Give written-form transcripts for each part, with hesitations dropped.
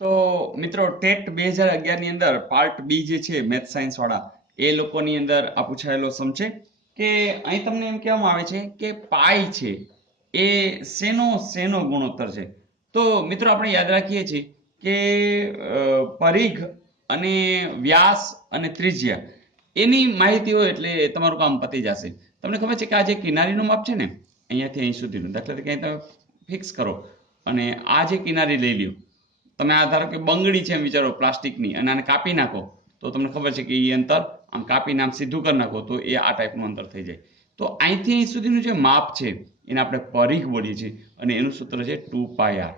તો મિત્રો ટેટ 2011 ની અંદર પાર્ટ બી જે છે મેથ સાયન્સ વાળા એ લોકોની અંદર આ પૂછાયેલો સમ છે કે અહીં તમને એમ કહેવામાં આવે છે કે પાઈ છે એ શેનો શેનો ગુણોત્તર છે. તો મિત્રો આપણે યાદ રાખીએ છીએ કે પરિઘ અને વ્યાસ અને ત્રિજ્યા એની માહિતી હોય એટલે તમારું કામ પતી જશે. તમને ખબર છે કે આ જે કિનારીનું માપ છે ને અહીંયાથી અહીં સુધીનું, દાખલા તરીકે અહીં તમે ફિક્સ કરો અને આ જે કિનારી લઈ લ્યો. તમે આ ધારો કે બંગડી છે એમ વિચારો પ્લાસ્ટિકની અને આને કાપી નાખો તો તમને ખબર છે કે એ અંતર આમ કાપીને આમ સીધું કરી નાખો તો એ આ ટાઈપનું અંતર થઈ જાય. તો અહીંથી અહીં સુધીનું જે માપ છે એને આપણે પરિઘ બોલીએ છીએ અને એનું સૂત્ર છે 2πr.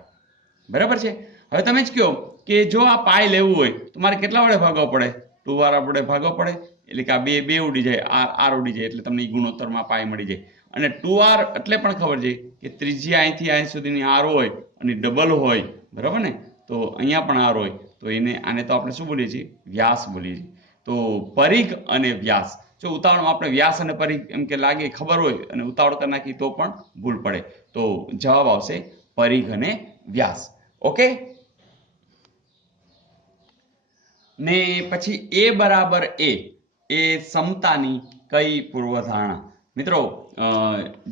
બરાબર છે. હવે તમે જ કહો કે જો આ પાય લેવું હોય તો મારે કેટલા વડે ભાગવો પડે? 2r વડે ભાગવો પડે, એટલે કે આ બે બે ઉડી જાય, આર ઉડી જાય, એટલે તમને ગુણોત્તરમાં પાય મળી જાય. અને 2r એટલે પણ ખબર છે કે ત્રિજ્યા અહીંથી અહીં સુધીની આર હોય અને ડબલ હોય, બરાબર ને? તો અહીંયા પણ આર હોય તો આને તો આપણે શું બોલીએ છીએ? વ્યાસ બોલીએ છીએ. તો પરિઘ અને વ્યાસ, જો ઉતાવળમાં આપણે વ્યાસ અને પરિઘ એમ કે લાગે ખબર હોય અને ઉતાવળ કરી નાખી તો પણ ભૂલ પડે. તો જવાબ આવશે પરિઘ અને વ્યાસ. ઓકે. ને પછી એ બરાબર એ સમતાની કઈ પૂર્વધારણા? મિત્રો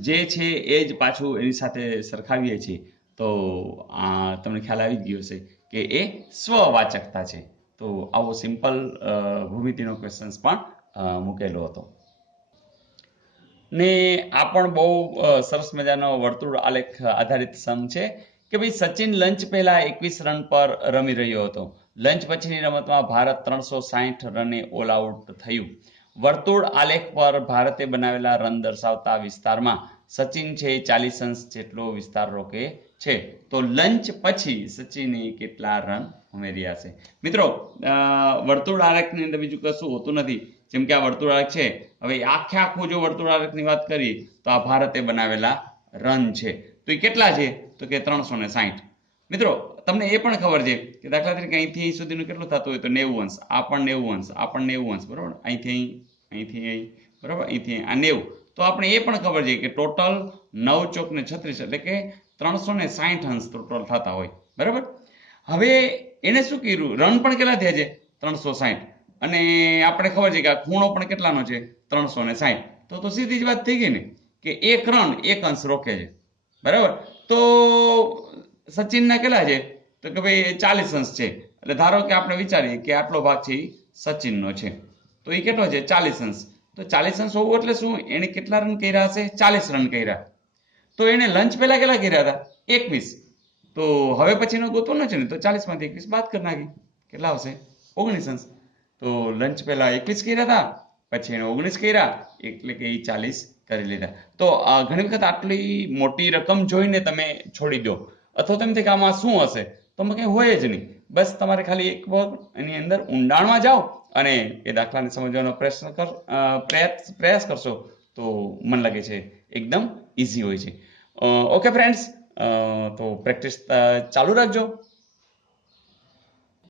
જે છે એ જ પાછું એની સાથે સરખાવીએ છીએ તો તમને ખ્યાલ આવી ગયો હશે કે એ સ્વવાચકતા છે. તો આવો સિમ્પલ ભૂમિતિનો ક્વેશ્ચન્સ પણ મૂકેલો હતો. ને આ પણ બહુ સરસ મજાનો વર્તુળ આલેખ આધારિત સમ છે કે ભાઈ સચિન લંચ પહેલા 21 રન પર રમી રહ્યો હતો. લંચ પછીની રમતમાં ભારત 360 રને ઓલ આઉટ થયું. વર્તુળ આલેખ પર ભારતે બનાવેલા રન દર્શાવતા વિસ્તારમાં સચિન છે 40 અંશ જેટલો વિસ્તાર રોકે છે. તો લંચ પછી સચિને કેટલા રન ઉમેર્યા છે? મિત્રો વર્તુળ આલેખની અંદર બીજું કશું હોતું નથી. જેમ કે આ વર્તુળ આલેખ છે, હવે આખે આખું જો વર્તુળ આલેખની વાત કરીએ તો આ ભારતે બનાવેલા રન છે. તો એ કેટલા છે? તો કે 360. મિત્રો તમને એ પણ ખબર છે કે દાખલા તરીકે અહીંથી અહીં સુધીનું કેટલું થતું હોય તો 90 અંશ, આ પણ 90 અંશ, આ પણ 90 અંશ, બરાબર? અહીંથી અહીં, બરાબર? અહીંથી આ 90. તો આપણે એ પણ ખબર છે કે ટોટલ 9 ચોક ને 36 એટલે કે 360 અંશ ટોટલ થતા હોય, બરાબર? હવે એને શું કર્યું? રન પણ કેટલા થયા છે? 360. અને આપણે ખબર છે કે આ ખૂણો પણ કેટલાનો છે? 360. તો સીધી જ વાત થઈ ગઈ ને કે એક રન એક અંશ રોકે છે, બરાબર? તો સચિનના કેટલા છે? તો કે ભાઈ 40 અંશ છે. એટલે ધારો કે આપણે વિચારીએ કે આટલો ભાગ છે એ સચિનનો છે, તો એ કેટલો છે? 40 અંશ. તો 40 અંશ હોવું એટલે શું? એને કેટલા રન કર્યા હશે? 40 રન કર્યા. તો એને લંચ પહેલા કેટલા કર્યા હતા? 21. તો હવે પછીનો ગોતવાનો છે ને, તો 40 માંથી 21 બાદ કરી નાખી, કેટલા આવશે? 19 અંશ. તો લંચ પહેલા 21 કર્યા હતા, પછી એને 19 કર્યા, એટલે કે એ 40 કરી લીધા. તો ઘણી વખત આટલી મોટી રકમ જોઈને તમે છોડી દો, અથવા તમે કે આમાં શું હશે, તો કંઈ હોય જ નહીં. બસ તમારે ખાલી એક વાર એની અંદર ઊંડાણમાં જાઓ અને એ દાખલાને સમજવાનો પ્રયાસ કરશો તો મને લાગે છે એકદમ ઇઝી હોય છે. ઓકે ફ્રેન્ડ્સ, તો પ્રેક્ટિસ ચાલુ રાખજો.